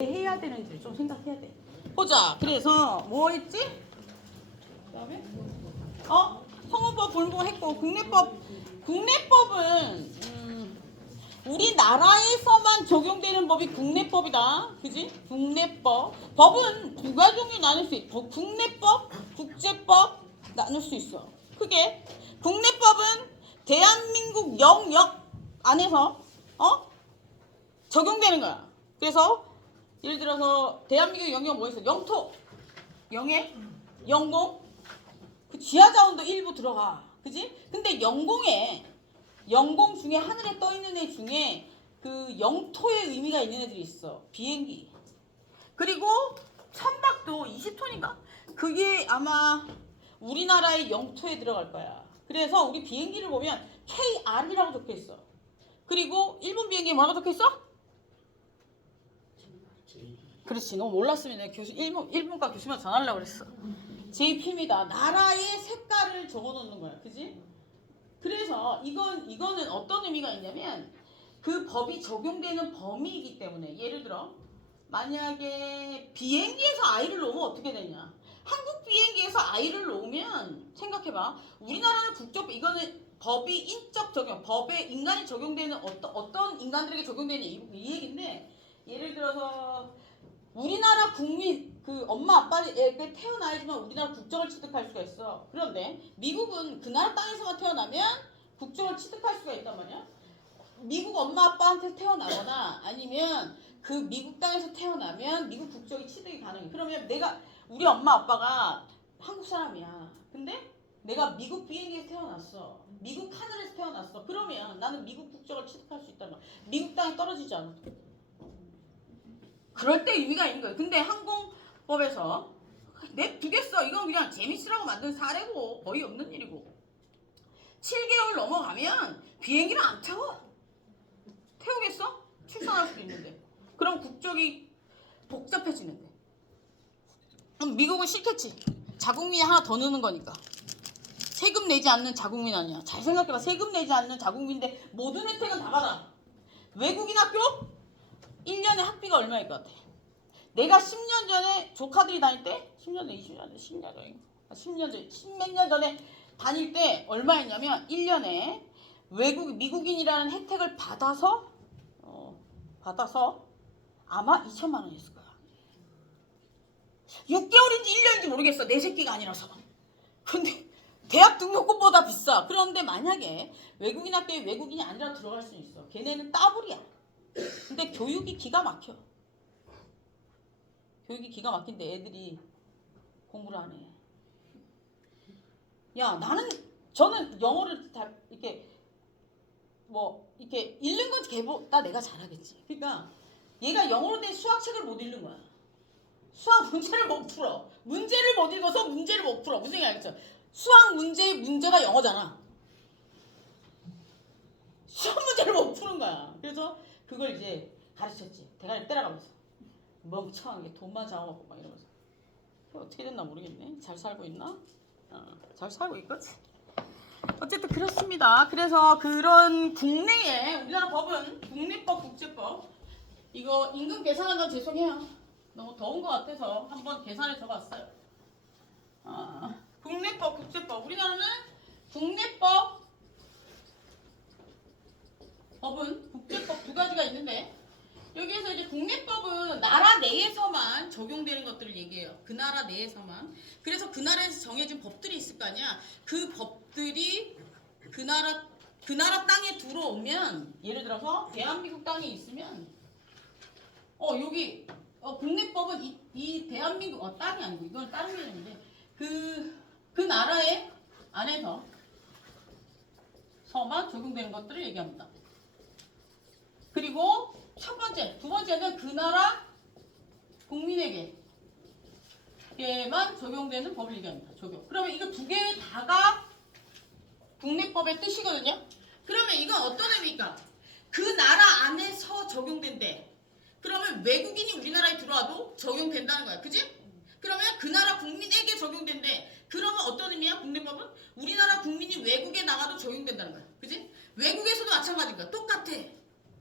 해야 되는지 좀 생각해야 돼. 보자. 그래서 뭐 했지? 그다음에 성원법 불구했고 국내법은 우리나라에서만 적용되는 법이 국내법이다. 그지? 국내법. 법은 두 가지로 나눌 수 있어. 국내법, 국제법 나눌 수 있어. 크게. 국내법은 대한민국 영역 안에서 적용되는 거야. 그래서 예를 들어서 대한민국 영역 뭐 있어? 영토, 영해, 영공, 그 지하자원도 일부 들어가. 그지? 근데 영공 중에 하늘에 떠 있는 애 중에 그 영토의 의미가 있는 애들이 있어. 비행기. 그리고 천박도 20톤인가? 그게 아마 우리나라의 영토에 들어갈 거야. 그래서 우리 비행기를 보면 KR이라고 적혀 있어. 그리고 일본 비행기에 뭐라고 적혀 있어? 그렇지. 너 몰랐으면 내가 일본과 교수님한테 전화하려고 그랬어. JP입니다. 나라의 색깔을 적어 놓는 거야. 그지? 그래서 이거는 어떤 의미가 있냐면 그 법이 적용되는 범위이기 때문에 예를 들어 만약에 비행기에서 아이를 놓으면 어떻게 되냐? 한국 비행기에서 아이를 놓으면 생각해봐. 우리나라는 국적 이거는 법이 인적 적용, 법에 인간이 적용되는 어떤 인간들에게 적용되는 이 얘기인데 예를 들어서 우리나라 국민 그 엄마 아빠에게 태어나야지만 우리나라 국적을 취득할 수가 있어. 그런데 미국은 그 나라 땅에서만 태어나면 국적을 취득할 수가 있단 말이야. 미국 엄마 아빠한테 태어나거나 아니면 그 미국 땅에서 태어나면 미국 국적이 취득이 가능해. 그러면 우리 엄마 아빠가 한국 사람이야. 근데 내가 미국 비행기에서 태어났어. 미국 하늘에서 태어났어. 그러면 나는 미국 국적을 취득할 수 있단 말이야. 미국 땅에 떨어지지 않아도. 그럴 때 의미가 있는 거예요. 근데 항공법에서 냅두겠어. 이건 그냥 재밌으라고 만든 사례고 거의 없는 일이고 7개월 넘어가면 비행기를 안 태워. 태우겠어? 출산할 수도 있는데. 그럼 국적이 복잡해지는데. 그럼 미국은 싫겠지. 자국민이 하나 더 넣는 거니까. 세금 내지 않는 자국민 아니야. 잘 생각해봐. 세금 내지 않는 자국민인데 모든 혜택은 다 받아. 외국인 학교? 1년에 학비가 얼마일 것 같아? 내가 10년 전에 조카들이 다닐 때 10년 전에 20년 전에 10년 전에 10년 전에 10몇 년 전에 다닐 때 얼마였냐면 1년에 미국인이라는 혜택을 받아서 아마 2천만 원이었을 거야. 6개월인지 1년인지 모르겠어. 내 새끼가 아니라서. 근데 대학 등록금보다 비싸. 그런데 만약에 외국인 학교에 외국인이 아니라 들어갈 수 있어. 걔네는 따블이야. 근데 교육이 기가 막혀. 교육이 기가 막힌데 애들이 공부를 안 해. 야, 저는 영어를 다 이렇게 읽는 건 걔보다 내가 잘하겠지. 그러니까 얘가 영어로 된 수학책을 못 읽는 거야. 수학 문제를 못 풀어. 문제를 못 읽어서 문제를 못 풀어. 무슨 얘기 알겠죠? 수학 문제의 문제가 영어잖아. 수학 문제를 못 푸는 거야. 그래서 그걸 이제 가르쳤지. 대가리 때려가면서. 멍청한 게 돈만 잡아먹고 막 이러면서. 어떻게 됐나 모르겠네. 잘 살고 있나? 잘 살고 있겠지. 어쨌든 그렇습니다. 그래서 그런 국내에 우리나라 법은 국내법, 국제법 이거 임금 계산한 건 죄송해요. 너무 더운 것 같아서 한번 계산해 줘봤어요. 국내법, 국제법 우리나라는 국내법 법은 국제법 두 가지가 있는데 여기에서 이제 국내법은 나라 내에서만 적용되는 것들을 얘기해요. 그 나라 내에서만. 그래서 그 나라에서 정해진 법들이 있을 거 아니야. 그 법들이 그 나라 땅에 들어오면 예를 들어서 대한민국 땅에 있으면 여기 국내법은 이 대한민국 땅이 아니고 이건 다른 개념인데 그 나라의 안에서 서만 적용되는 것들을 얘기합니다. 그리고 두 번째는 그 나라 국민에게만 적용되는 법을 얘기합니다. 적용. 그러면 이거 두 개 다가 국내법의 뜻이거든요. 그러면 이건 어떤 의미일까? 그 나라 안에서 적용된대. 그러면 외국인이 우리나라에 들어와도 적용된다는 거야. 그지? 그러면 그 나라 국민에게 적용된대. 그러면 어떤 의미야? 국내법은? 우리나라 국민이 외국에 나가도 적용된다는 거야. 그지? 외국에서도 마찬가지인 거야. 똑같아.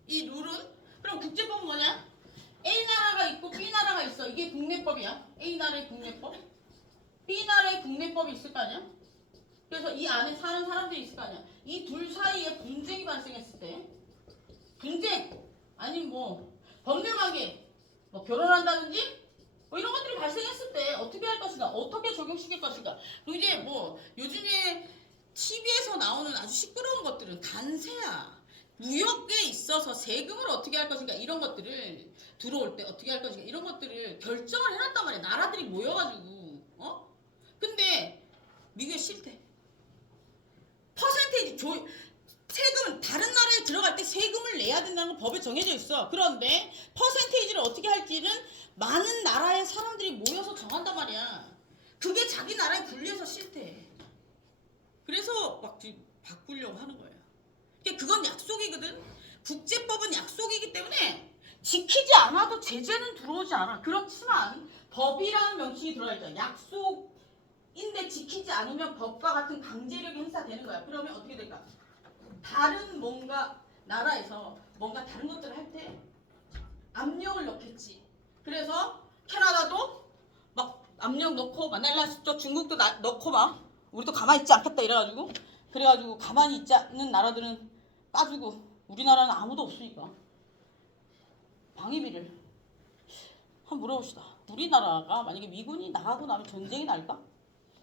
이 룰은. 그럼 국제법은 뭐냐? A 나라가 있고 B 나라가 있어. 이게 국내법이야. A 나라의 국내법. B 나라의 국내법이 있을 거 아니야? 그래서 이 안에 사는 사람들이 있을 거 아니야. 이 둘 사이에 분쟁이 발생했을 때, 분쟁 아니면 뭐 법률관계, 뭐 결혼한다든지 뭐 이런 것들이 발생했을 때 어떻게 할 것인가, 어떻게 적용시킬 것인가. 그리고 이제 뭐 요즘에 TV에서 나오는 아주 시끄러운 것들은 관세야. 무역에 있어서 세금을 어떻게 할 것인가, 이런 것들을 들어올 때 어떻게 할 것인가, 이런 것들을 결정을 해놨단 말이야. 나라들이 모여가지고. 근데 미국에 싫대. 퍼센테이지 세금, 다른 나라에 들어갈 때 세금을 내야 된다는 건 법에 정해져 있어. 그런데 퍼센테이지를 어떻게 할지는 많은 나라의 사람들이 모여서 정한단 말이야. 그게 자기 나라에 불리해서 싫대. 그래서 막 바꾸려고 하는 거예요. 그건 약속이거든. 국제법은 약속이기 때문에 지키지 않아도 제재는 들어오지 않아. 그렇지만 법이라는 명칭이 들어가 있잖아. 약속인데 지키지 않으면 법과 같은 강제력이 행사되는 거야. 그러면 어떻게 될까? 다른 뭔가 나라에서 뭔가 다른 것들을 할 때 압력을 넣겠지. 그래서 캐나다도 막 압력 넣고, 마닐라 또 중국도 넣고 막 우리도 가만히 있지 않겠다 이래가지고, 그래가지고 가만히 있지 않는 나라들은 빠지고 우리나라는 아무도 없으니까 방위비를 한번 물어봅시다. 우리나라가 만약에 미군이 나가고 나면 전쟁이 날까?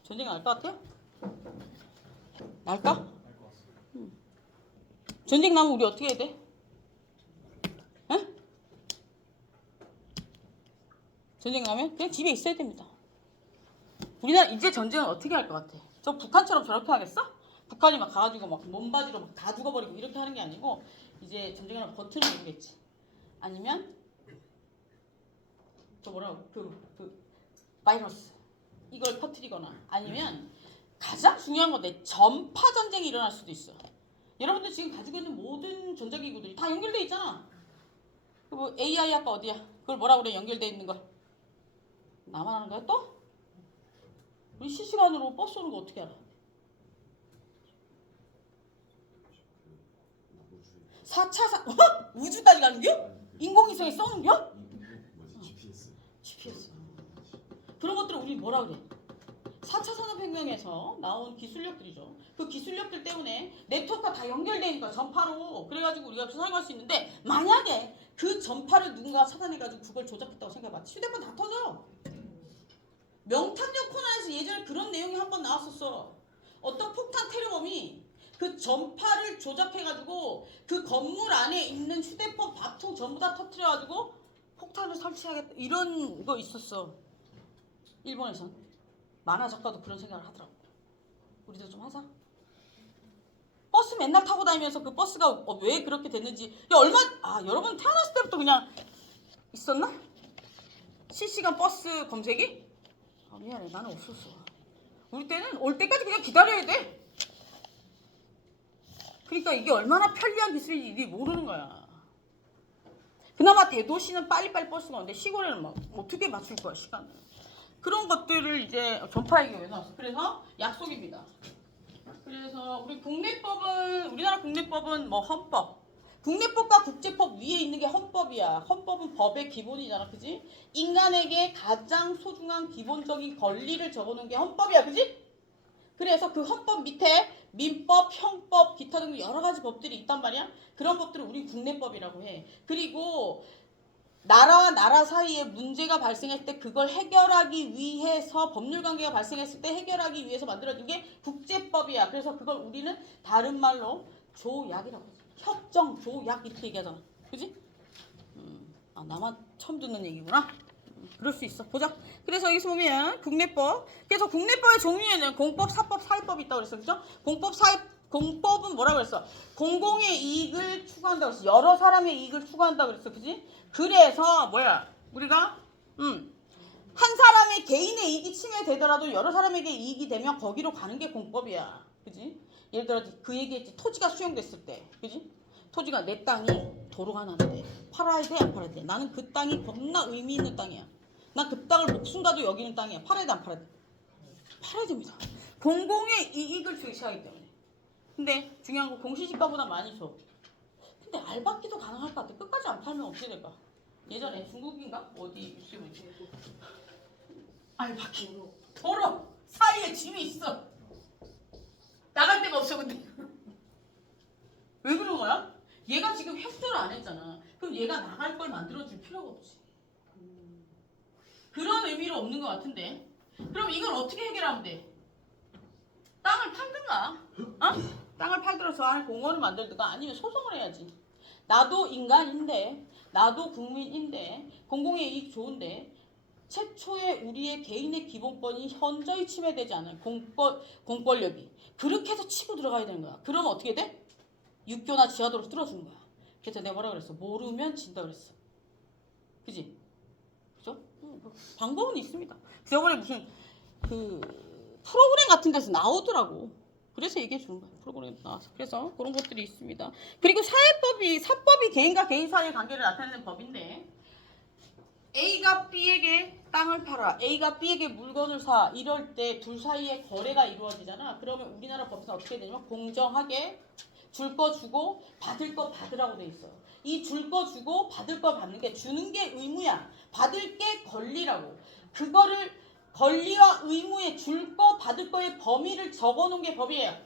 전쟁이 날 것 같아요? 날까? 전쟁 나면 우리 어떻게 해야 돼? 에? 전쟁 나면 그냥 집에 있어야 됩니다. 우리나라 이제 전쟁은 어떻게 할 것 같아? 저 북한처럼 저렇게 하겠어? 북한이 막 가가지고 막 몸바지로 막 다 죽어버리고 이렇게 하는 게 아니고, 이제 전쟁을 버튼을 누르겠지. 아니면 저 뭐라고 그 바이러스 이걸 퍼뜨리거나, 아니면 가장 중요한 건데 전파 전쟁이 일어날 수도 있어. 여러분들 지금 가지고 있는 모든 전자기구들이 다 연결돼 있잖아. 뭐 AI 아까 어디야? 그걸 뭐라 그래? 연결돼 있는 거. 나만 하는 거야 또? 우리 실시간으로 버스 오는 거 어떻게 알아? 4차 우주까지 가는 겨? 인공위성에 쏘는 겨? GPS. 그런 것들을 우리 뭐라 그래? 4차 산업혁명에서 나온 기술력들이죠. 그 기술력들 때문에 네트워크가 다 연결되니까 전파로, 그래가지고 우리가 사용할 수 있는데, 만약에 그 전파를 누군가 차단해가지고 그걸 조작했다고 생각해봐. 휴대폰 다 터져. 명탐정 코난에서 예전에 그런 내용이 한 번 나왔었어. 어떤 폭탄 테러범이 그 전파를 조작해가지고 그 건물 안에 있는 휴대폰 밥통 전부 다 터뜨려가지고 폭탄을 설치하겠다, 이런 거 있었어. 일본에선. 만화 작가도 그런 생각을 하더라고. 우리도 좀 하자. 버스 맨날 타고 다니면서 그 버스가 왜 그렇게 됐는지. 여러분 태어났을 때부터 그냥 있었나? 실시간 버스 검색이? 미안해, 나는 없었어. 우리 때는 올 때까지 그냥 기다려야 돼. 그러니까 이게 얼마나 편리한 기술인지 모르는 거야. 그나마 대도시는 빨리빨리 버스가 오는데 시골에는 막 어떻게 맞출 거야, 시간을. 그런 것들을 이제 전파하기 위해서. 그래서 약속입니다. 그래서 우리나라 국내법은 뭐 헌법, 국내법과 국제법 위에 있는 게 헌법이야. 헌법은 법의 기본이잖아, 그지? 인간에게 가장 소중한 기본적인 권리를 적어놓은 게 헌법이야, 그지? 그래서 그 헌법 밑에 민법, 형법, 기타 등등 여러 가지 법들이 있단 말이야. 그런 법들을 우리 국내법이라고 해. 그리고 나라와 나라 사이에 문제가 발생했을 때 그걸 해결하기 위해서, 법률관계가 발생했을 때 해결하기 위해서 만들어진 게 국제법이야. 그래서 그걸 우리는 다른 말로 조약이라고 해. 협정, 조약 이렇게 얘기하잖아. 그지? 나만 처음 듣는 얘기구나. 그럴 수 있어. 보자. 그래서 여기서 보면 국내법. 그래서 국내법의 종류에는 공법, 사법, 사회법이 있다고 그랬어. 그죠? 공법은 뭐라고 그랬어? 공공의 이익을 추구한다고 그랬어. 여러 사람의 이익을 추구한다고 그랬어. 그지? 그래서 우리가 한 사람의 개인의 이익이 침해되더라도 여러 사람에게 이익이 되면 거기로 가는 게 공법이야. 그지? 예를 들어 그 얘기했지. 토지가 수용됐을 때. 그지? 토지가 내 땅이 도로가 나는데 팔아야 돼, 안 팔아야 돼? 나는 그 땅이 겁나 의미 있는 땅이야. 난 그 땅을 목숨 가도 여기는 땅이야. 팔아야 돼, 안 팔아야 돼? 팔아야 됩니다. 공공의 이익을 중시하기 때문에. 근데 중요한 건 공시지가보다 많이 줘. 근데 알받기도 가능할 것 같아. 끝까지 안 팔면 어떻게 될까? 예전에 중국인가? 어디 뉴스에 뭐지? 아니 바퀴 더러 사이에 짐이 있어. 나갈 데가 없어 근데. 왜 그런 거야? 얘가 지금 협조를 안 했잖아. 그럼 얘가 나갈 걸 만들어줄 필요가 없지. 그런 의미로 없는 것 같은데. 그럼 이걸 어떻게 해결하면 돼? 땅을 팔든가, 땅을 팔들어서 안에 공원을 만들든가 아니면 소송을 해야지. 나도 인간인데, 나도 국민인데, 공공의 이익 좋은데 최초의 우리의 개인의 기본권이 현저히 침해되지 않은 공권력이 그렇게 해서 치고 들어가야 되는 거야. 그러면 어떻게 돼? 육교나 지하도로 뚫어주는 거야. 그래서 내가 뭐라 그랬어? 모르면 진다 그랬어. 그지? 그죠? 방법은 있습니다. 저번에 무슨 그 프로그램 같은 데서 나오더라고. 그래서 얘기해 주는 거야. 프로그램에 나와서. 그래서 그런 것들이 있습니다. 그리고 사법이 개인과 개인 사이의 관계를 나타내는 법인데 A가 B에게 땅을 팔아, A가 B에게 물건을 사, 이럴 때 둘 사이에 거래가 이루어지잖아. 그러면 우리나라 법에서 어떻게 되냐면 공정하게 줄 거 주고 받을 거 받으라고 돼 있어. 이 줄 거 주고 받을 거 받는 게 주는 게 의무야. 받을 게 권리라고. 그거를 권리와 의무에 줄 거 받을 거의 범위를 적어놓은 게 법이에요.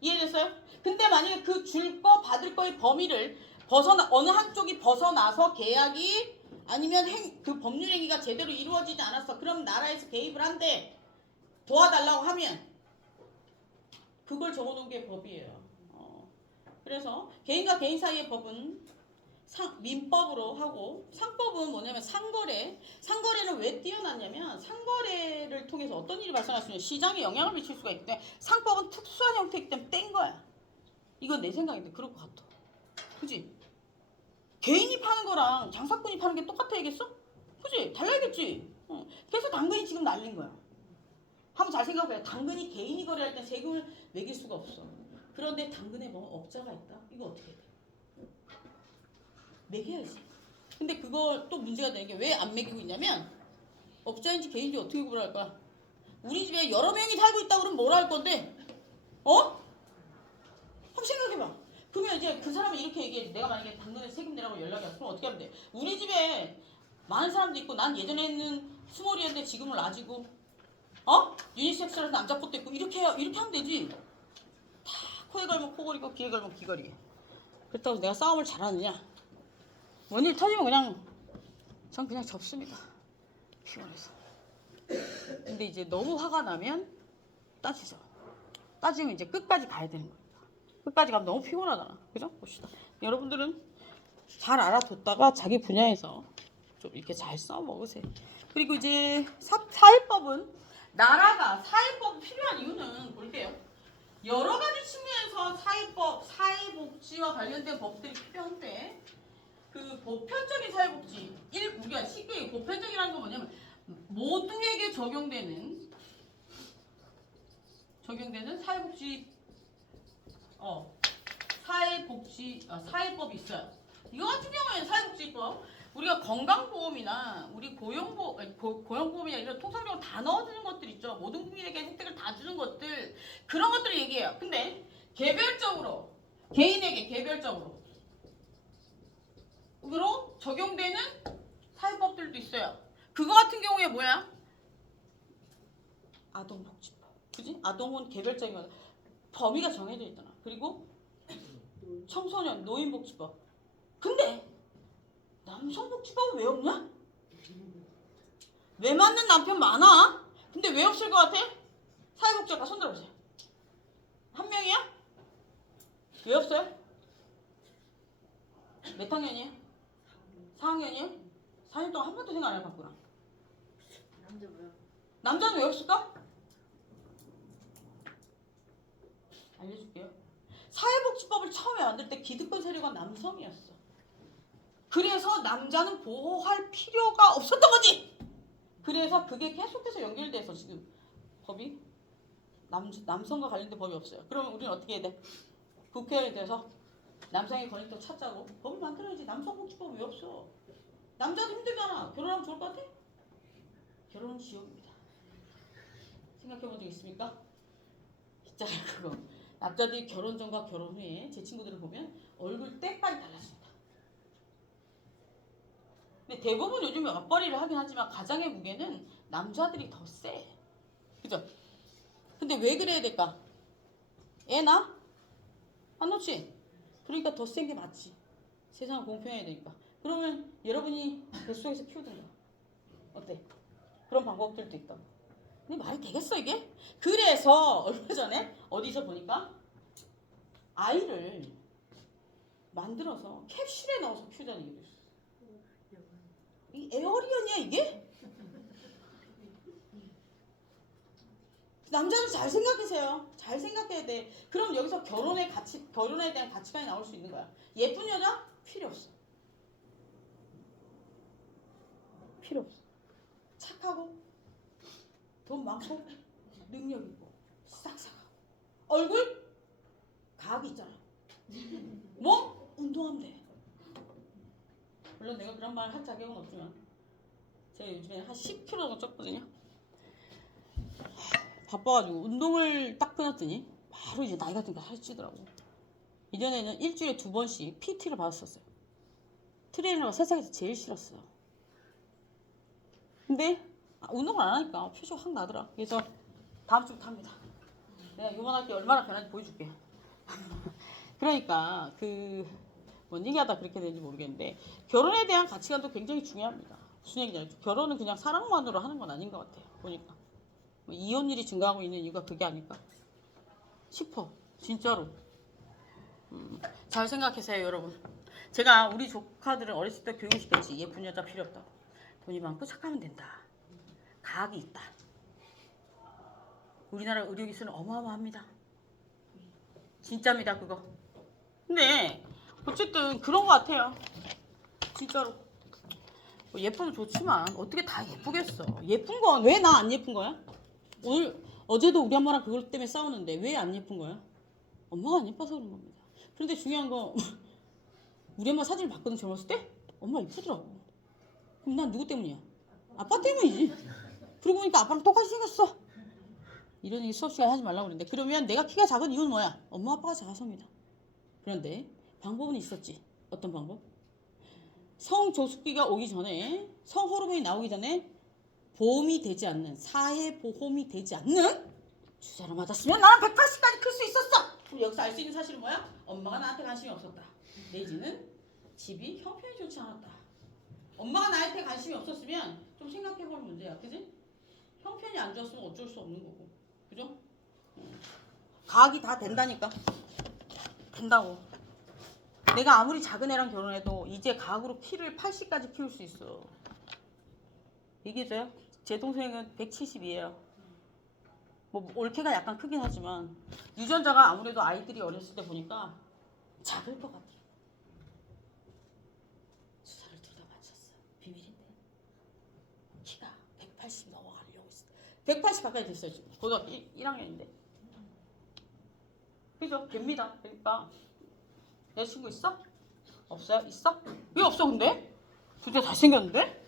이해됐어요? 근데 만약에 그 줄 거 받을 거의 범위를 어느 한쪽이 벗어나서 계약이 아니면 그 법률 행위가 제대로 이루어지지 않았어. 그럼 나라에서 개입을 한대. 도와달라고 하면 그걸 적어놓은 게 법이에요. 그래서 개인과 개인 사이의 법은 민법으로 하고 상법은 뭐냐면 상거래는 왜 뛰어났냐면 상거래를 통해서 어떤 일이 발생할 수 있냐면 시장에 영향을 미칠 수가 있기 때문에 상법은 특수한 형태이기 때문에 뗀 거야. 이건 내 생각인데 그럴 것 같아. 그지? 개인이 파는 거랑 장사꾼이 파는 게 똑같아야겠어? 그지? 달라야겠지? 그래서 당근이 지금 날린 거야. 한번 잘 생각해봐요. 당근이 개인이 거래할 때 세금을 매길 수가 없어. 그런데 당근에 뭐 업자가 있다? 이거 어떻게 돼? 매겨야지. 근데 그거 또 문제가 되는 게 왜 안 매기고 있냐면 업자인지 개인인지 어떻게 구분할 거야? 우리 집에 여러 명이 살고 있다 그러면 뭐라 할 건데? 한번 생각해봐. 그러면 이제 그 사람은 이렇게 얘기해. 내가 만약에 당근에 세금 내라고 연락이 왔어. 그럼 어떻게 하면 돼? 우리 집에 많은 사람도 있고 난 예전에는 스몰이었는데 지금은 라지고 유니섹스라서 남자 것도 있고 이렇게 하면 되지. 다 코에 걸면 코걸이고 귀에 걸면 귀걸이. 그렇다고 내가 싸움을 잘하느냐? 원일 터지면 전 그냥 접습니다. 피곤해서. 근데 이제 너무 화가 나면 따지죠. 따지면 이제 끝까지 가야 되는 겁니다. 끝까지 가면 너무 피곤하잖아. 그죠? 봅시다. 여러분들은 잘 알아뒀다가 자기 분야에서 좀 이렇게 잘 써먹으세요. 그리고 이제 사회법은 나라가 사회법 필요한 이유는 볼게요. 여러 가지 측면에서 사회법, 사회복지와 관련된 법들이 필요한데 그 보편적인 사회복지, 우리가 쉽게 보편적이라는 건 뭐냐면 모두에게 적용되는 사회법이 있어요. 이거 같은 경우에는 사회복지법 우리가 건강보험이나 우리 고용보험이나 이런 통상적으로 다 넣어주는 것들 있죠. 모든 국민에게 혜택을 다 주는 것들 그런 것들을 얘기해요. 근데 개별적으로 개인에게 개별적으로 적용되는 사회법들도 있어요. 그거 같은 경우에 뭐야? 아동복지법. 그지? 아동은 개별적인 거 범위가 정해져 있잖아. 그리고 청소년 노인복지법. 근데 남성복지법은 왜 없냐? 왜 맞는 남편 많아? 근데 왜 없을 것 같아? 사회복지학과 손 들어보세요. 한 명이야? 왜 없어요? 몇 학년이에요? 4학년이에요? 4년 동안 한 번도 생각 안 해봤구나. 남자는 왜 없을까? 알려줄게요. 사회복지법을 처음에 만들 때 기득권 세력은 남성이었어. 그래서 남자는 보호할 필요가 없었던 거지. 그래서 그게 계속해서 연결돼서 지금 법이 남성과 관련된 법이 없어요. 그러면 우리는 어떻게 해야 돼? 국회의원이 돼서 남성의 권익도 찾자고 법을 만들어야지. 남성복지법 왜 없어? 남자도 힘들잖아. 결혼하면 좋을 것 같아? 결혼은 지옥입니다. 생각해본 적 있습니까? 진짜 그거. 남자들이 결혼 전과 결혼 후에 제 친구들을 보면 얼굴 때깔이 달라집니다. 근데 대부분 요즘에 맞벌이를 하긴 하지만 가장의 무게는 남자들이 더 세. 그죠? 근데 왜 그래야 될까? 애 낳아? 안 놓지? 그러니까 더 센 게 맞지. 세상은 공평해야 되니까. 그러면 여러분이 뱃속에서 키우든가. 어때? 그런 방법들도 있다. 근데 말이 되겠어 이게? 그래서 얼마 전에 어디서 보니까 아이를 만들어서 캡슐에 넣어서 키우자는 얘기도 있어. 이 에어리언이야 이게? 남자는 잘 생각하세요. 잘 생각해야 돼. 그럼 여기서 결혼에 대한 가치관이 나올 수 있는 거야. 예쁜 여자? 필요 없어. 필요 없어. 착하고, 돈 많고, 능력 있고, 싹싹하고. 얼굴? 가학이 있잖아. 몸? 운동하면 돼. 물론 내가 그런 말 할 자격은 없지만 제가 요즘에 한 10kg 정도 쪘거든요. 바빠가지고 운동을 딱 끊었더니 바로 이제 나이가 드니까 살이 찌더라고. 이전에는 일주일에 2번씩 PT를 받았었어요. 트레이너가 세상에서 제일 싫었어요. 근데 운동을 안 하니까 표정 확 나더라. 그래서 다음 주부터 합니다. 내가 이번 학기 얼마나 변한지 보여줄게. 그러니까 뭔 얘기하다 그렇게 되는지 모르겠는데 결혼에 대한 가치관도 굉장히 중요합니다. 무슨 얘기냐? 결혼은 그냥 사랑만으로 하는 건 아닌 것 같아요. 보니까 뭐 이혼율이 증가하고 있는 이유가 그게 아닐까 싶어. 진짜로. 잘 생각하세요 여러분. 제가 우리 조카들은 어렸을 때 교육시켰지. 예쁜 여자 필요 없다고. 돈이 많고 착하면 된다. 가학이 있다. 우리나라 의료기술은 어마어마합니다. 진짜입니다 그거. 근데 어쨌든 그런 것 같아요. 진짜로. 뭐 예쁘면 좋지만 어떻게 다 예쁘겠어. 예쁜 건 왜 나 안 예쁜 거야? 어제도 우리 엄마랑 그것 때문에 싸우는데 왜 안 예쁜 거야? 엄마가 안 예뻐서 그런 겁니다. 그런데 중요한 거 우리 엄마 사진을 봤거든 젊었을 때? 엄마 이쁘더라고. 그럼 난 누구 때문이야? 아빠 때문이지. 그러고 보니까 아빠랑 똑같이 생겼어. 이런 얘기 수업 시간에 하지 말라고 그랬는데 그러면 내가 키가 작은 이유는 뭐야? 엄마 아빠가 작아서입니다. 그런데 방법은 있었지. 어떤 방법? 성조숙기가 오기 전에 성호르몬이 나오기 전에 보험이 되지 않는 사회보험이 되지 않는 주사를 맞았으면 나는 180까지 클 수 있었어. 그럼 여기서 알 수 있는 사실은 뭐야? 엄마가 나한테 관심이 없었다. 내지는 집이 형편이 좋지 않았다. 엄마가 나한테 관심이 없었으면 좀 생각해볼 문제야. 그지? 형편이 안 좋았으면 어쩔 수 없는 거고. 그죠? 가학이 다 된다니까. 된다고. 내가 아무리 작은 애랑 결혼해도 이제 가학으로 키를 80까지 키울 수 있어. 얘기해줘요? 제 동생은 170이에요. 뭐 올케가 약간 크긴 하지만 유전자가 아무래도 아이들이 어렸을 때 보니까 작을 것 같아. 주사를 둘 다 맞췄어. 비밀인데. 키가 180 넘어가려고 있어. 180 가까이 됐어요 지금. 고등학교 1학년인데. 그죠? 됩니다. 그러니까 여자친구 있어? 없어요? 있어? 왜 없어 근데? 둘 다 잘생겼는데?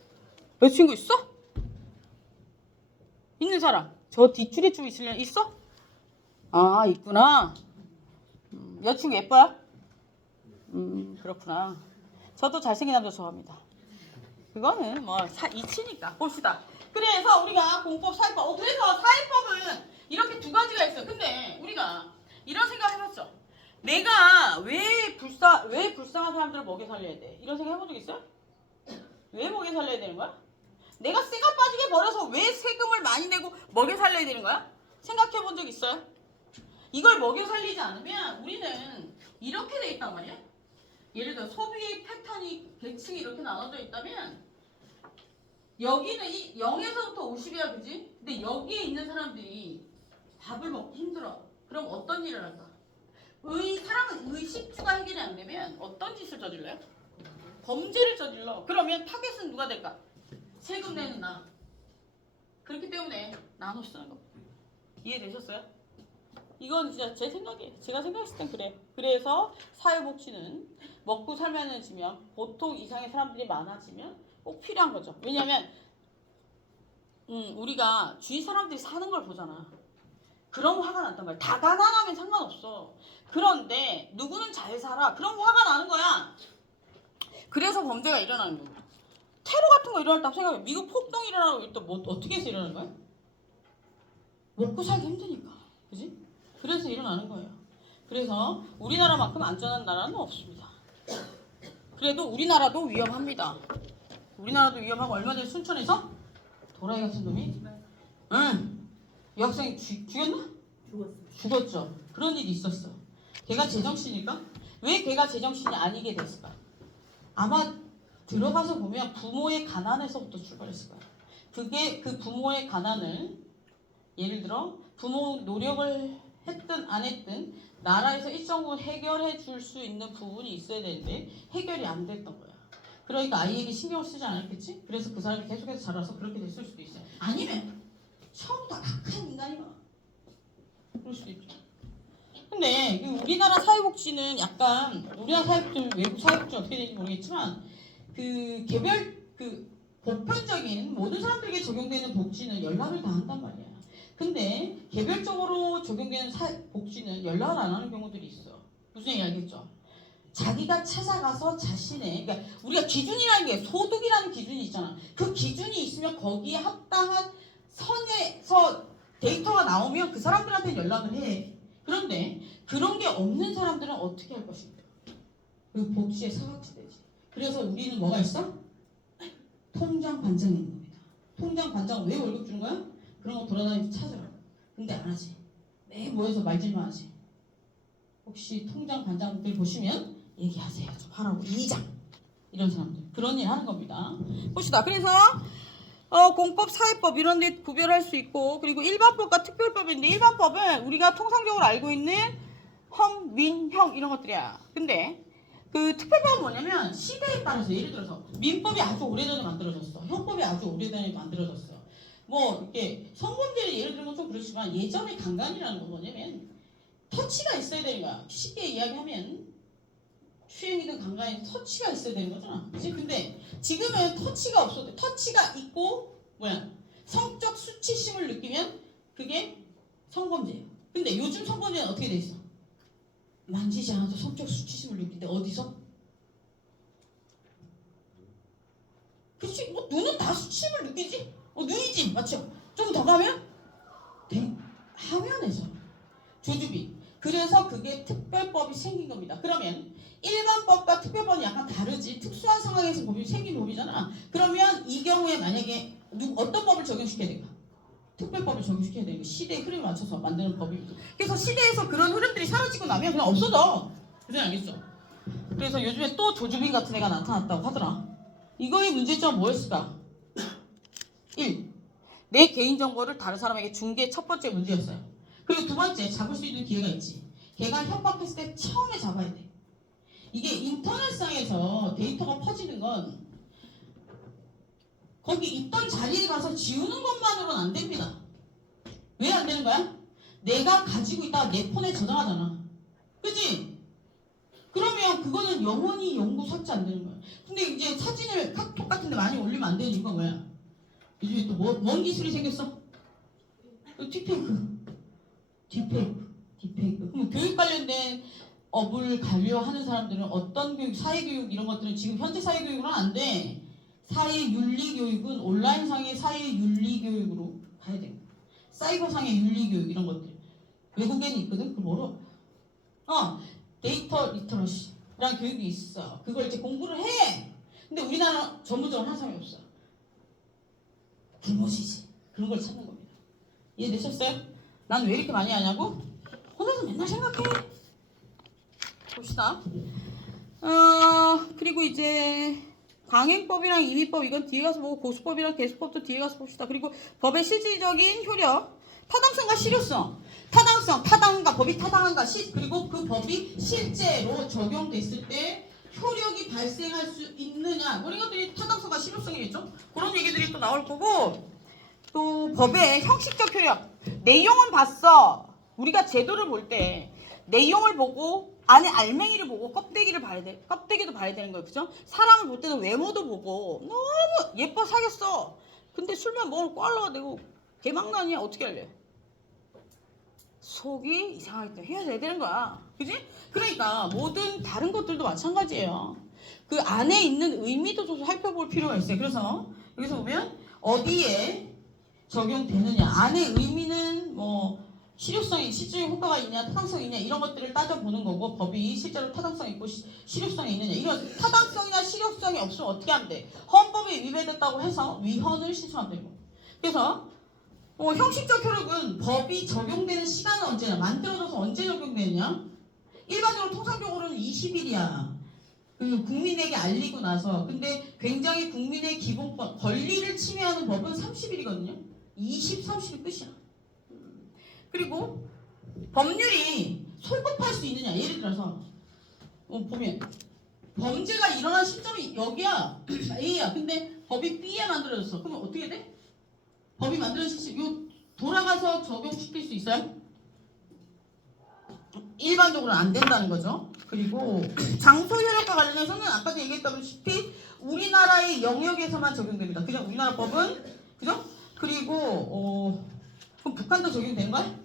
여자친구 있어? 있는 사람. 저 뒷줄에 쭉 있으려 있어? 아 있구나. 여자친구 예뻐요? 그렇구나. 저도 잘생긴 남자 좋아합니다. 그거는 뭐 이치니까 봅시다. 그래서 우리가 공법 사회법 그래서 사회법은 이렇게 두 가지가 있어요. 근데 우리가 이런 생각 해봤죠. 내가 왜 불쌍한 사람들을 먹여 살려야 돼? 이런 생각 해본 적 있어요? 왜 먹여 살려야 되는 거야? 내가 쇠가 빠지게 벌어서 왜 세금을 많이 내고 먹여 살려야 되는 거야? 생각해 본 적 있어요? 이걸 먹여 살리지 않으면 우리는 이렇게 돼 있단 말이야. 예를 들어 소비 패턴이 계층이 이렇게 나눠져 있다면 여기는 0에서부터 50이야 그지? 근데 여기에 있는 사람들이 밥을 먹기 힘들어. 그럼 어떤 일을 할까? 사람은 의식주가 해결이 안 되면 어떤 짓을 저질러요? 범죄를 저질러. 그러면 타겟은 누가 될까? 세금 내는 나. 그렇기 때문에 나눠 쓰는 거. 이해되셨어요? 이건 진짜 제 생각이에요. 제가 생각했을 땐 그래. 그래서 사회복지는 먹고 살만해지면 보통 이상의 사람들이 많아지면 꼭 필요한 거죠. 왜냐면 우리가 주위 사람들이 사는 걸 보잖아. 그럼 화가 난단 말이야. 다 가난하면 상관없어. 그런데 누구는 잘 살아. 그럼 화가 나는 거야. 그래서 범죄가 일어나는 거야. 테러 같은 거 일어났다고 생각해. 미국 폭동 일어나고 일단 뭐 어떻게 해서 일어나는 거야? 먹고 살기 힘드니까. 그지? 그래서 일어나는 거예요. 그래서 우리나라만큼 안전한 나라는 없습니다. 그래도 우리나라도 위험합니다. 우리나라도 위험하고 얼마 전에 순천에서 도라이 같은 놈이 응 여학생이 죽였나? 죽었죠. 그런 일이 있었어. 걔가 제정신일까? 왜 걔가 제정신이 아니게 됐을까? 아마 들어가서 보면 부모의 가난에서부터 출발했을 거야. 그게 그 부모의 가난을 예를 들어 부모 노력을 했든 안 했든 나라에서 일정 부분 해결해 줄 수 있는 부분이 있어야 되는데 해결이 안 됐던 거야. 그러니까 아이에게 신경을 쓰지 않았겠지? 그래서 그 사람이 계속해서 자라서 그렇게 됐을 수도 있어요. 아니면 처음부터 악한 인간이야. 그럴 수도 있죠. 근데 우리나라 사회복지는 약간 우리나라 사회복지는 외국 사회복지는 어떻게 되는지 모르겠지만 그 개별 그 보편적인 모든 사람들에게 적용되는 복지는 연락을 다 한단 말이야. 근데 개별적으로 적용되는 복지는 연락을 안 하는 경우들이 있어. 무슨 얘기 알겠죠? 자기가 찾아가서 자신의 그러니까 우리가 기준이라는 게 소득이라는 기준이 있잖아. 그 기준이 있으면 거기에 합당한 선에서 데이터가 나오면 그 사람들한테 연락을 해. 그런데 그런 게 없는 사람들은 어떻게 할 것인가? 그 복지의 사각지대지. 그래서 우리는 뭐가 있어? 통장 반장이 있는 겁니다. 통장 반장은 왜 월급 주는 거야? 그런 거 돌아다니면서 찾으라. 근데 안 하지. 매일 모여서 말질만 하지. 혹시 통장 반장들 보시면 얘기하세요. 좀 하라고. 이장 이런 사람들 그런 일 하는 겁니다. 봅시다. 그래서 공법, 사회법 이런 데 구별할 수 있고 그리고 일반법과 특별법인데 일반법은 우리가 통상적으로 알고 있는 헌, 민, 형 이런 것들이야. 근데 그 특별법은 뭐냐면 시대에 따라서 예를 들어서 민법이 아주 오래전에 만들어졌어. 형법이 아주 오래전에 만들어졌어. 뭐 이렇게 성범죄를 예를 들면 좀 그렇지만 예전의 강간이라는 건 뭐냐면 터치가 있어야 되는 거야. 쉽게 이야기하면 추행이든 강간이든 터치가 있어야 되는 거잖아. 그치? 근데 지금은 터치가 없어도 터치가 있고 뭐야 성적 수치심을 느끼면 그게 성범죄예요. 근데 요즘 성범죄는 어떻게 돼 있어? 만지지 않아도 성적 수치심을 느끼는데 어디서? 그치? 뭐 눈은 다 수치심을 느끼지? 눈이지 맞죠? 좀 더 가면 화면에서 조주비. 그래서 그게 특별법이 생긴 겁니다. 그러면 일반법과 특별법은 약간 다르지. 특수한 상황에서 법이 생긴 법이잖아. 그러면 이 경우에 만약에 어떤 법을 적용시켜야 될까? 특별법을 적용시켜야 되는 시대의 흐름에 맞춰서 만드는 법입니다. 그래서 시대에서 그런 흐름들이 사라지고 나면 그냥 없어져. 그죠? 알겠죠? 그래서 요즘에 또 조주빈 같은 애가 나타났다고 하더라. 이거의 문제점은 뭐였을까? 1. 내 개인정보를 다른 사람에게 준 게 첫 번째 문제였어요. 그리고 두 번째, 잡을 수 있는 기회가 있지. 걔가 협박했을 때 처음에 잡아야 돼. 이게 인터넷상에서 데이터가 퍼지는 건 거기 있던 자리에 가서 지우는 것만으로는 안 됩니다. 왜 안 되는 거야? 내가 가지고 있다가 내 폰에 저장하잖아. 그치? 그러면 그거는 영원히 영구 삭제 안 되는 거야. 근데 이제 사진을 카톡 같은 데 많이 올리면 안 되는 이유가 뭐야? 요즘에 또 뭔 기술이 생겼어? 딥페이크. 그럼 교육 관련된 업을 관료하는 사람들은 어떤 교육, 사회교육 이런 것들은 지금 현재 사회교육으로는 안 돼. 사회윤리교육은 온라인상의 사회윤리교육으로 가야 돼. 사이버상의 윤리교육 이런 것들. 외국에는 있거든? 그거 뭐로? 데이터 리터러시라는 교육이 있어. 그걸 이제 공부를 해. 근데 우리나라 전문적으로 한 사람이 없어. 불모지지. 그런 걸 찾는 겁니다. 이해되셨어요? 난 왜 이렇게 많이 하냐고? 혼자서 맨날 생각해. 봅시다. 그리고 이제 강행법이랑 임의법 이건 뒤에 가서 보고 고수법이랑 개수법도 뒤에 가서 봅시다. 그리고 법의 실질적인 효력, 타당성과 실효성, 타당과 법이 타당한가, 그리고 그 법이 실제로 적용됐을 때 효력이 발생할 수 있느냐, 뭐 이런 것들이 타당성과 실효성이겠죠. 그런 얘기들이 또 나올 거고, 또 법의 형식적 효력, 내용은 봤어. 우리가 제도를 볼 때 내용을 보고 안에 알맹이를 보고 껍데기도 봐야 되는 거예요. 그죠? 사람을 볼 때는 외모도 보고 너무 예뻐 사겠어. 근데 술만 먹으면 꽐라가 되고 개망난이야. 어떻게 할래? 속이 이상하기 때문에 헤어져야 되는 거야. 그지? 그러니까 모든 다른 것들도 마찬가지예요. 그 안에 있는 의미도 좀 살펴볼 필요가 있어요. 그래서 여기서 보면 어디에 적용되느냐, 안의 의미는 뭐 실효성이, 실질적 효과가 있냐, 타당성이 있냐 이런 것들을 따져보는 거고, 법이 실제로 타당성이 있고 실효성이 있느냐, 이런 타당성이나 실효성이 없으면 어떻게 하면 돼? 헌법에 위배됐다고 해서 위헌을 신청하면 되고. 그래서 형식적 효력은 법이 적용되는 시간은 언제냐, 만들어져서 언제 적용되느냐. 일반적으로 통상적으로는 20일이야. 그 국민에게 알리고 나서. 근데 굉장히 국민의 기본권, 권리를 침해하는 법은 30일이거든요. 20, 30일 끝이야. 그리고 법률이 소급할 수 있느냐. 예를 들어서 보면 범죄가 일어난 시점이 여기야, A야. 근데 법이 B에 만들어졌어. 그러면 어떻게 돼? 법이 만들어진 시점, 요 돌아가서 적용시킬 수 있어요? 일반적으로는 안 된다는 거죠. 그리고 장소 효력과 관련해서는 아까도 얘기했다시피 우리나라의 영역에서만 적용됩니다. 그냥 우리나라 법은, 그죠? 그리고 그럼 북한도 적용되는 거야?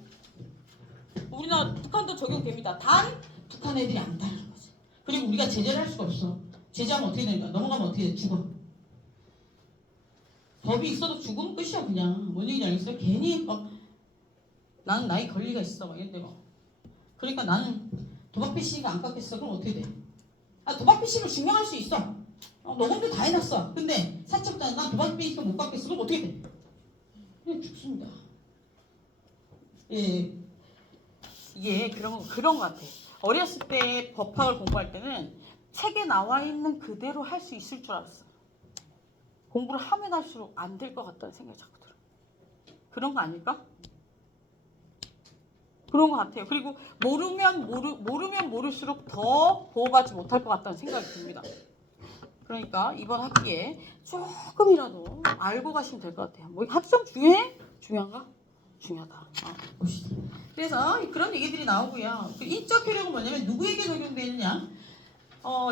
우리나라 북한도 적용됩니다. 단 북한 애들이 안 따르는 거지. 그리고 우리가 제재를 할 수가 없어. 제재하면 어떻게 되는 거야? 넘어가면 어떻게 돼? 죽어. 법이 있어도 죽으면 끝이야. 그냥 뭔 얘기인지 알겠어요? 괜히 막 나는 나의 권리가 있어 막 이런데 막. 그러니까 나는 도박 피싱이 안 깎였어. 그럼 어떻게 돼? 도박 피싱을 증명할 수 있어. 녹음도 다 해놨어. 근데 사측자 난 도박 피싱을 못 깎였어. 그럼 어떻게 돼? 그냥 죽습니다. 예, 이게 그런 것 같아. 어렸을 때 법학을 공부할 때는 책에 나와 있는 그대로 할 수 있을 줄 알았어. 공부를 하면 할수록 안 될 것 같다는 생각이 자꾸 들어. 그런 거 아닐까? 그런 것 같아요. 그리고 모르면 모를수록 더 보호받지 못할 것 같다는 생각이 듭니다. 그러니까 이번 학기에 조금이라도 알고 가시면 될 것 같아요. 뭐 학점 중요해? 중요한가? 중요하다. 봅시다. 그래서 그런 얘기들이 나오고요. 그 인적 효력은 뭐냐면 누구에게 적용되느냐?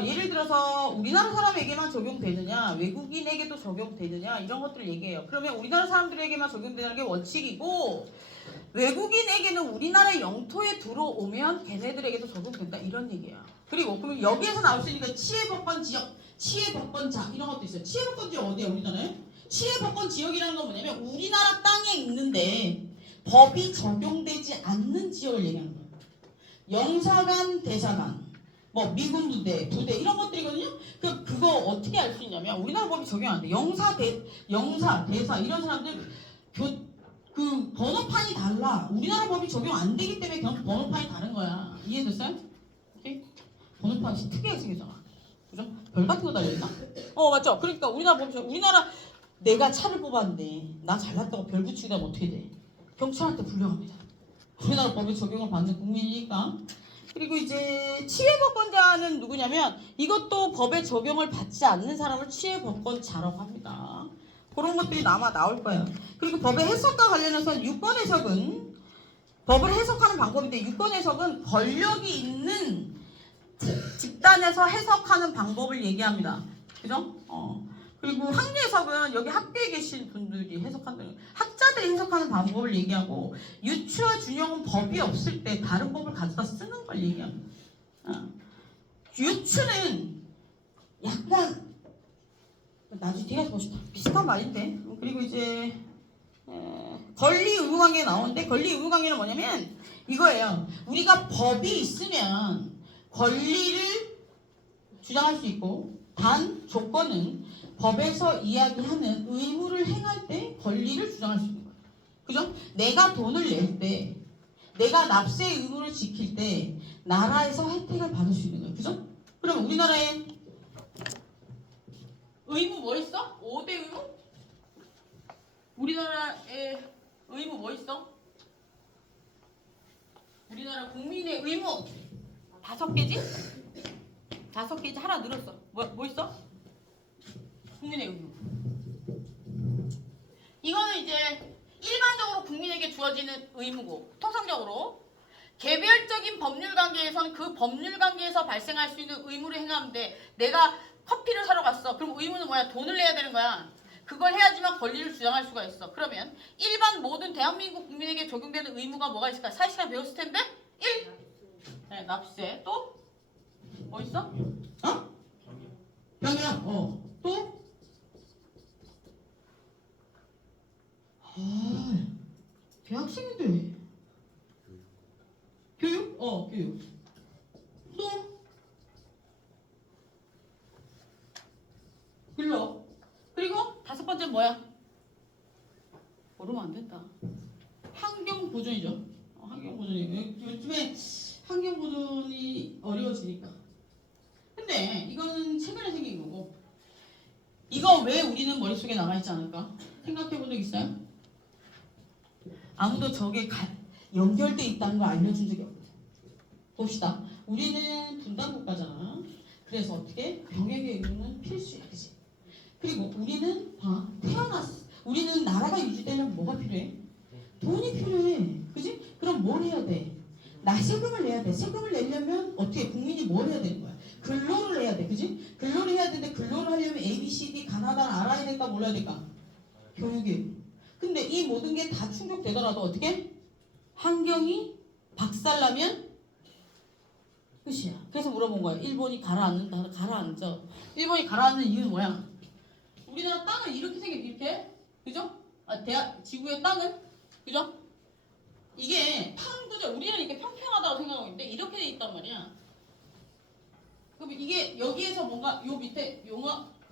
예를 들어서 우리나라 사람에게만 적용되느냐, 외국인에게도 적용되느냐 이런 것들을 얘기해요. 그러면 우리나라 사람들에게만 적용되는 게 원칙이고, 외국인에게는 우리나라 영토에 들어오면 걔네들에게도 적용된다 이런 얘기야. 그리고 그럼 여기에서 나올 수 있는 치해법권 지역, 치해법권자 이런 것도 있어요. 치해법권 지역 어디야 우리나라에? 치해법권 지역이라는 건 뭐냐면 우리나라 땅에 있는데 법이 적용되지 않는 지역을 얘기하는 거예요. 영사관, 대사관, 뭐 미군 부대 이런 것들이거든요. 그거 어떻게 알 수 있냐면 우리나라 법이 적용 안 돼. 영사, 대사 이런 사람들 그 번호판이 달라. 우리나라 법이 적용 안 되기 때문에 번호판이 다른 거야. 이해됐어요? 오케이? 번호판이 특이하게 생겼잖아. 그죠? 별 같은 거 달려있나? 맞죠? 그러니까 우리나라 내가 차를 뽑았는데 나 잘났다고 별 붙이게 되면 어떻게 돼? 경찰한테 불려갑니다. 우리나라 법에 적용을 받는 국민이니까. 그리고 이제 치해법권자는 누구냐면 이것도 법에 적용을 받지 않는 사람을 치해법권자라고 합니다. 그런 것들이 아마 나올 거예요. 그리고 법의 해석과 관련해서 유권 해석은 법을 해석하는 방법인데, 유권 해석은 권력이 있는 집단에서 해석하는 방법을 얘기합니다. 그죠? 그리고 학례 해석은 여기 학교에 계신 분들이 해석하는, 학자들이 해석하는 방법을 얘기하고, 유추와 준용은 법이 없을 때 다른 법을 가져다 쓰는 걸 얘기합니다. 유추는 약간 나중에 뒤에 가서 봅시다. 비슷한 말인데. 그리고 이제 권리 의무 관계 나오는데, 권리 의무 관계는 뭐냐면 이거예요. 우리가 법이 있으면 권리를 주장할 수 있고, 단 조건은 법에서 이야기하는 의무를 행할 때 권리를 주장할 수 있는 거예요. 그죠? 내가 돈을 낼 때, 내가 납세 의무를 지킬 때 나라에서 혜택을 받을 수 있는 거예요. 그죠? 그럼 우리나라에 의무 뭐 있어? 5대 의무? 우리나라에 의무 뭐 있어? 우리나라 국민의 의무 5개지? 5개지? 하나 늘었어. 뭐 있어? 국민의 의무. 이거는 이제 일반적으로 국민에게 주어지는 의무고, 통상적으로 개별적인 법률 관계에서는 그 법률 관계에서 발생할 수 있는 의무를 행하는데, 내가 커피를 사러 갔어. 그럼 의무는 뭐야? 돈을 내야 되는 거야. 그걸 해야지만 권리를 주장할 수가 있어. 그러면 일반 모든 대한민국 국민에게 적용되는 의무가 뭐가 있을까? 4시간 배웠을 텐데? 1. 네, 납세. 또? 뭐 있어? 병역. 또? 아, 대학생인데. 교육? 교육. 또? 근로. 그리고 다섯 번째 뭐야? 모르면 안 된다. 환경 보존이죠. 환경 보존이. 요즘에 환경 보존이 어려워지니까. 근데 이거는 최근에 생긴 거고. 이거 왜 우리는 머릿속에 남아있지 않을까? 생각해 본 적 있어요? 아무도 저게 연결돼 있다는 걸 알려준 적이 없대. 봅시다. 우리는 분단국가잖아. 그래서 어떻게? 병역의 의무는 필수야. 그치? 그리고 우리는 태어났어. 우리는 나라가 유지되려면 뭐가 필요해? 돈이 필요해. 그지? 그럼 뭘 해야 돼? 나 세금을 내야 돼. 세금을 내려면 어떻게 국민이 뭘 해야 되는 거야? 근로를 해야 돼. 그지? 근로를 해야 되는데 근로를 하려면 A, B, C, D 가나다를 알아야 될까 몰라야 될까? 교육이. 근데 이 모든 게 다 충족되더라도 어떻게? 환경이 박살나면 끝이야. 그래서 물어본 거야. 일본이 가라앉는다. 가라앉아. 일본이 가라앉는 이유는 뭐야? 우리나라 땅은 이렇게 생긴 이렇게. 그죠? 지구의 땅은 그죠? 이게 그죠? 우리는 이렇게 평평하다고 생각하고 있는데 이렇게 돼 있단 말이야. 그럼 이게 여기에서 뭔가 요 밑에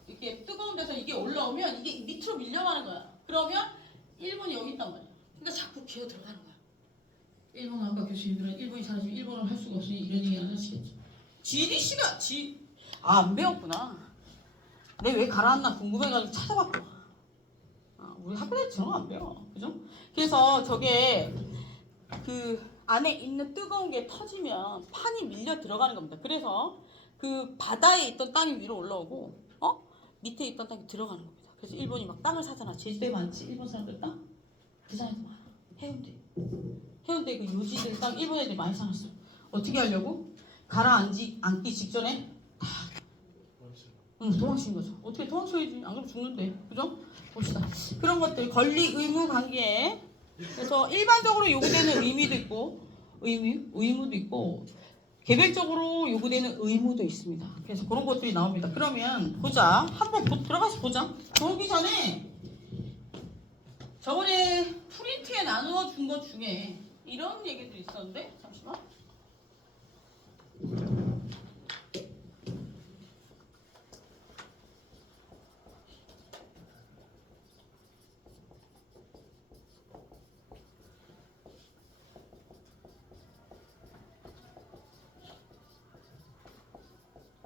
이렇게 뜨거운 데서 이게 올라오면 이게 밑으로 밀려가는 거야. 그러면 일본이 여기 있단 말이야. 그러니까 자꾸 기어 들어가는 거야. 일본어학과 교수님들은 일본이 사라지면 일본어를 할 수가 없으니 이런 얘기 안 하시겠죠. GDC가 안 배웠구나. 내 왜 가라앉나 궁금해가지고 찾아봤구나. 우리 학교에서 저런 거 안 배워. 그죠? 그래서 저게 그 안에 있는 뜨거운 게 터지면 판이 밀려 들어가는 겁니다. 그래서 그 바다에 있던 땅이 위로 올라오고 밑에 있던 땅이 들어가는 겁니다. 그래서 일본이 막 땅을 사잖아. 제주도에 많지 일본 사람들 땅? 부산에도 많아. 해운대 그 요지들 땅 일본 애들이 많이 사놨어. 어떻게 하려고? 가라앉기 직전에 다 도망치는 거죠. 어떻게 도망쳐야지. 안 그러면 죽는데. 그죠? 봅시다. 그런 것들 권리 의무 관계. 그래서 일반적으로 요구되는 의미도 있고 의무도 있고 개별적으로 요구되는 의무도 있습니다. 그래서 그런 것들이 나옵니다. 그러면 보자. 한번 들어가서 보자. 들어오기 전에 저번에 프린트에 나누어 준 것 중에 이런 얘기들이 있었는데 잠시만.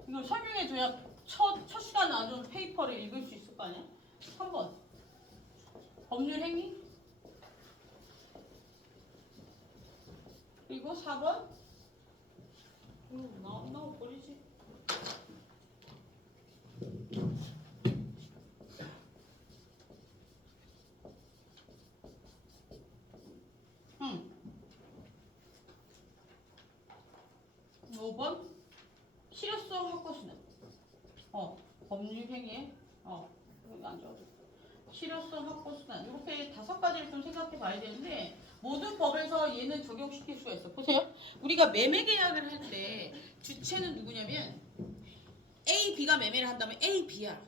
이거 설명해줘야 첫 시간에 나눈 페이퍼를 읽을 수 있을 거 아니야? 3번 법률 행위. 그리고 4번 나와 버리지. 응. 5번 실효성 확보수는 법률 행위에 여기 안 적어줘. 실효성 확보수단 이렇게 5가지를 좀 생각해 봐야 되는데 모든 법에서 얘는 적용시킬 수가 있어. 보세요. 우리가 매매 계약을 할 때 주체는 누구냐면 A, B가 매매를 한다면 A, B야.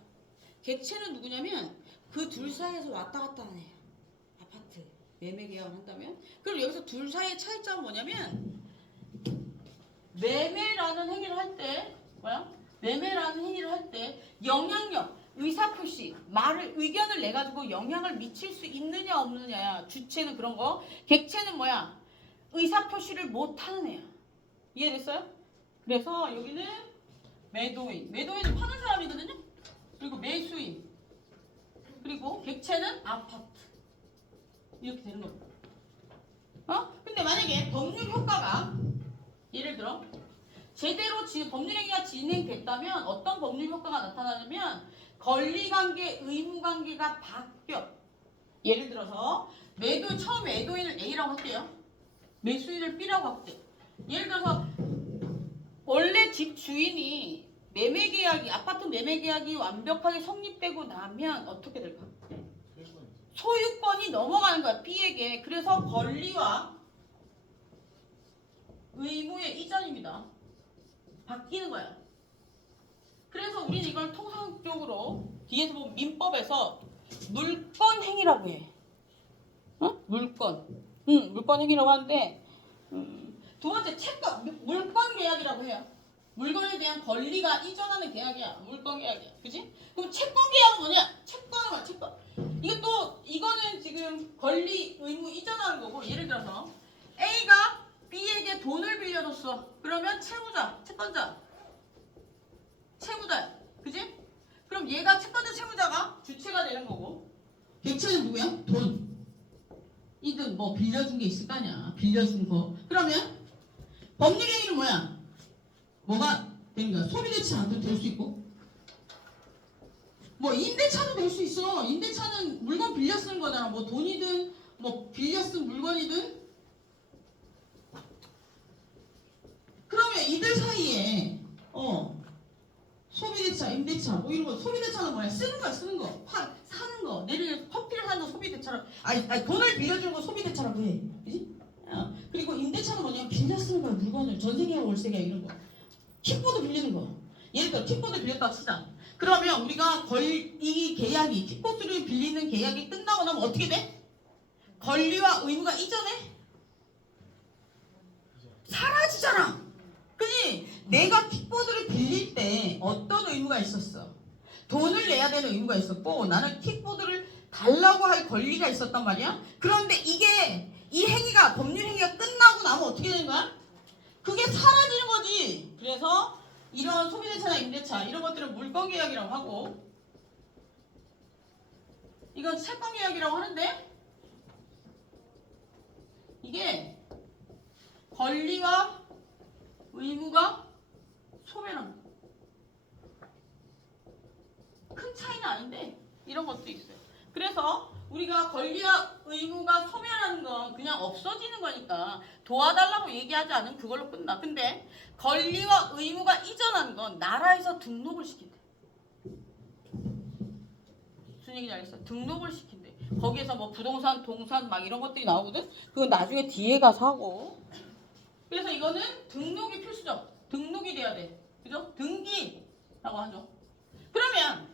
객체는 누구냐면 그 둘 사이에서 왔다 갔다 하는 애야. 아파트 매매 계약을 한다면 그럼 여기서 둘 사이의 차이점은 뭐냐면 매매라는 행위를 할 때 매매라는 행위를 할 때 영향력 의사표시, 의견을 내가지고 영향을 미칠 수 있느냐 없느냐야. 주체는 그런 거. 객체는 뭐야? 의사표시를 못하는 애야. 이해됐어요? 그래서 여기는 매도인. 매도인은 파는 사람이거든요. 그리고 매수인. 그리고 객체는 아파트. 이렇게 되는 겁니다. 근데 만약에 법률 효과가 예를 들어 제대로 법률행위가 진행됐다면 어떤 법률 효과가 나타나냐면 권리관계, 의무관계가 바뀌어. 예를 들어서 처음 매도인을 A라고 할게요. 매수인을 B라고 할게요. 예를 들어서 원래 집 주인이 아파트 매매계약이 완벽하게 성립되고 나면 어떻게 될까? 소유권이 넘어가는 거야, B에게. 그래서 권리와 의무의 이전입니다. 바뀌는 거야. 그래서 우리는 이걸 통상적으로 뒤에서 보면 민법에서 물권행위라고 해. 물권. 물권행위라고 하는데 두 번째 채권, 물권계약이라고 해요. 물건에 대한 권리가 이전하는 계약이야. 물권계약이야. 그지? 그럼 채권계약은 뭐냐? 채권은 뭐야? 채권. 이거는 지금 권리, 의무 이전하는 거고, 예를 들어서 A가 B에게 돈을 빌려줬어. 그러면 채무자, 채권자. 그지? 그럼 얘가 채권자, 채무자가 주체가 되는 거고, 객체는 누구야? 돈. 이든 뭐 빌려준 게 있을 거 아니야. 빌려준 거. 그러면 법률행위는 뭐야? 뭐가 되는 거야? 소비대차도 될 수 있고, 뭐 임대차도 될 수 있어. 임대차는 물건 빌려 쓰는 거잖아. 뭐 돈이든 뭐 빌려 쓴 물건이든. 그러면 이들 사이에 소비대차, 임대차 뭐 이런 거. 소비대차는 뭐야? 쓰는 거야, 쓰는 거. 사는 거. 내일 커피를 사는 거 소비대차라고. 아니 돈을 빌려주는 거 소비대차라고 해. 그지? 그리고 임대차는 뭐냐면 빌려 쓰는 거야. 물건을 전세계약, 월세계약 이런 거. 킥보드 빌리는 거. 예를 들어 킥보드 빌렸다 치자. 그러면 우리가 이 계약이, 킥보드를 빌리는 계약이 끝나고 나면 어떻게 돼? 권리와 의무가 이전해? 사라지잖아. 그지? 내가 킥보드를 빌릴 때 어떤 의무가 있었어? 돈을 내야 되는 의무가 있었고, 나는 킥보드를 달라고 할 권리가 있었단 말이야. 그런데 이 행위가, 법률 행위가 끝나고 나면 어떻게 되는 거야? 그게 사라지는 거지. 그래서 이런 소비대차나 임대차 이런 것들은 물권계약이라고 하고, 이건 채권계약이라고 하는데, 이게 권리와 의무가 소멸한 거. 큰 차이는 아닌데 이런 것도 있어요. 그래서 우리가 권리와 의무가 소멸하는 건 그냥 없어지는 거니까 도와달라고 얘기하지 않으면 그걸로 끝나. 근데 권리와 의무가 이전하는 건 나라에서 등록을 시킨대. 무슨 얘기인지 알겠어? 등록을 시킨대. 거기에서 뭐 부동산, 동산 막 이런 것들이 나오거든? 그건 나중에 뒤에 가서 하고. 그래서 이거는 등록이 필수죠. 등록이 돼야 돼. 그죠? 등기라고 하죠. 그러면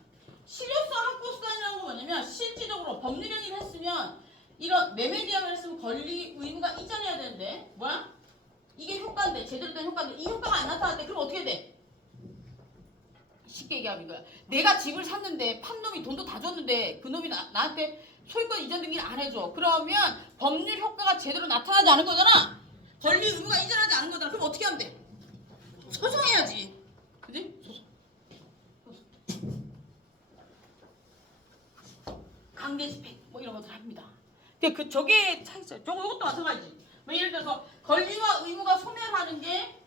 실효성 확보수단이라는 건 뭐냐면, 실질적으로 법률행위를 했으면, 이런 매매계약을 했으면 권리, 의무가 이전해야 되는데, 뭐야? 이게 효과인데, 제대로 된 효과인데, 이 효과가 안 나타났는데, 그럼 어떻게 돼? 쉽게 얘기하는 거야. 내가 집을 샀는데, 판 놈이 돈도 다 줬는데, 그 놈이 나한테 소유권 이전 등기를 안 해줘. 그러면 법률 효과가 제대로 나타나지 않은 거잖아? 권리, 의무가 이전하지 않은 거잖아. 그럼 어떻게 하면 돼? 소송해야지. 그지? 강제 집행 뭐 이런 것들 합니다. 근데 저게 차이죠. 이것도 마찬가지지. 뭐 예를 들어서 권리와 의무가 소멸하는 게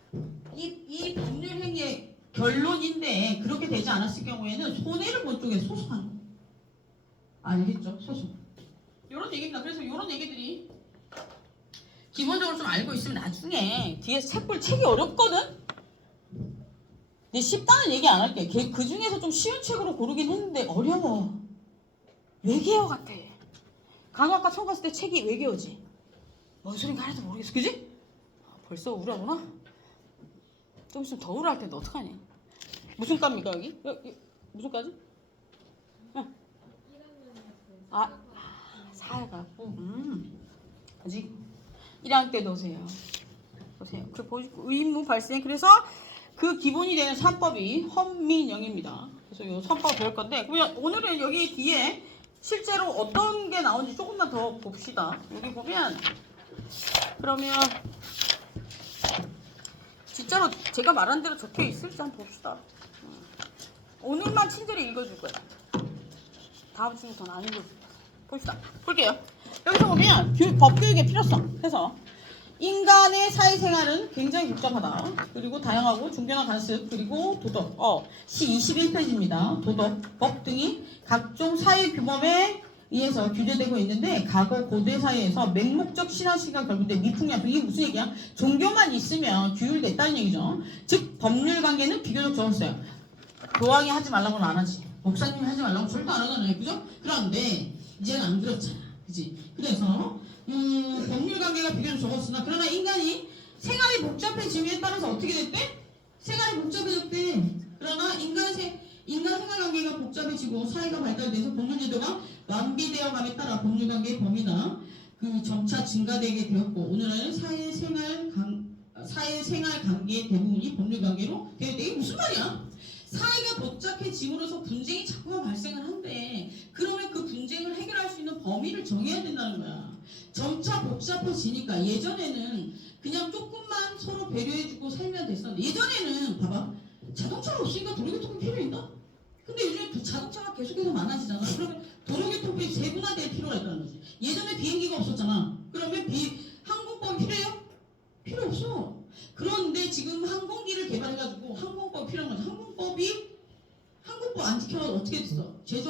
이 법률 행위의 결론인데, 그렇게 되지 않았을 경우에는 손해를 본 쪽에 소송하는 거. 알겠죠? 소송. 이런 얘기입니다. 그래서 이런 얘기들이 기본적으로 좀 알고 있으면 나중에 뒤에서 책이 어렵거든. 근데 쉽다는 얘기 안 할게. 그 중에서 좀 쉬운 책으로 고르긴 했는데 어려워. 외계어 같아. 간호학과 처음 갔을 때 책이 외계어지. 뭔 소린가 하나도 모르겠어. 그지? 벌써 우울하구나. 좀 있으면 더 우울할 텐데 어떡하니? 무슨 과입니까 여기? 무슨 과지? 사회과고. 아직 1학년 때도 오세요. 그 의무 발생. 그래서 그 기본이 되는 3법이 헌민영입니다. 그래서 이 3법을 배울 건데, 그러면 오늘은 여기 뒤에 실제로 어떤 게 나오는지 조금만 더 봅시다. 여기 보면, 그러면 진짜로 제가 말한 대로 적혀 있을지 한번 봅시다. 오늘만 친절히 읽어줄 거야. 다음 주부터는 안 읽어줄 거야. 봅시다. 볼게요. 여기서 보면 법교육의 필요성 해서, 인간의 사회생활은 굉장히 복잡하다. 그리고 다양하고 중견화 관습, 그리고 도덕. 시 21페이지입니다. 도덕, 법 등이 각종 사회 규범에 의해서 규제되고 있는데, 과거 고대 사회에서 맹목적 신화시가 결부된 미풍양속. 이게 무슨 얘기야? 종교만 있으면 규율됐다는 얘기죠. 즉 법률 관계는 비교적 적었어요. 교황이 하지 말라고는 안 하지. 목사님이 하지 말라고 절대 안 하잖아요. 그죠? 그런데 이제는 안 그렇잖아. 그지? 그래서 법률 관계가 비교적 적었으나, 그러나 인간이 생활이 복잡해짐에 따라서 어떻게 됐대? 생활이 복잡해졌대. 그러나 인간 생활관계가 복잡해지고 사회가 발달돼서 법률제도가 완비되어감에 따라 법률관계의 범위나 그 점차 증가되게 되었고 오늘날은 사회생활 관계의 대부분이 법률관계로 되어 있다. 이게 무슨 말이야? 사회가 복잡해짐으로써 분쟁이 자꾸만 발생을 한대. 그러면 그 분쟁을 해결할 수 있는 범위를 정해야 된다는 거야. 점차 복잡해지니까 예전에는 그냥 조금만 서로 배려해주고 살면 됐었는데 예전에는 봐봐. 자동차가 없으니까 도로교통비 필요했나? 근데 요즘에 자동차가 계속해서 많아지잖아. 그러면 도로교통비 세분화될 필요가 있다는 거지. 예전에 비행기가 없었잖아. 그러면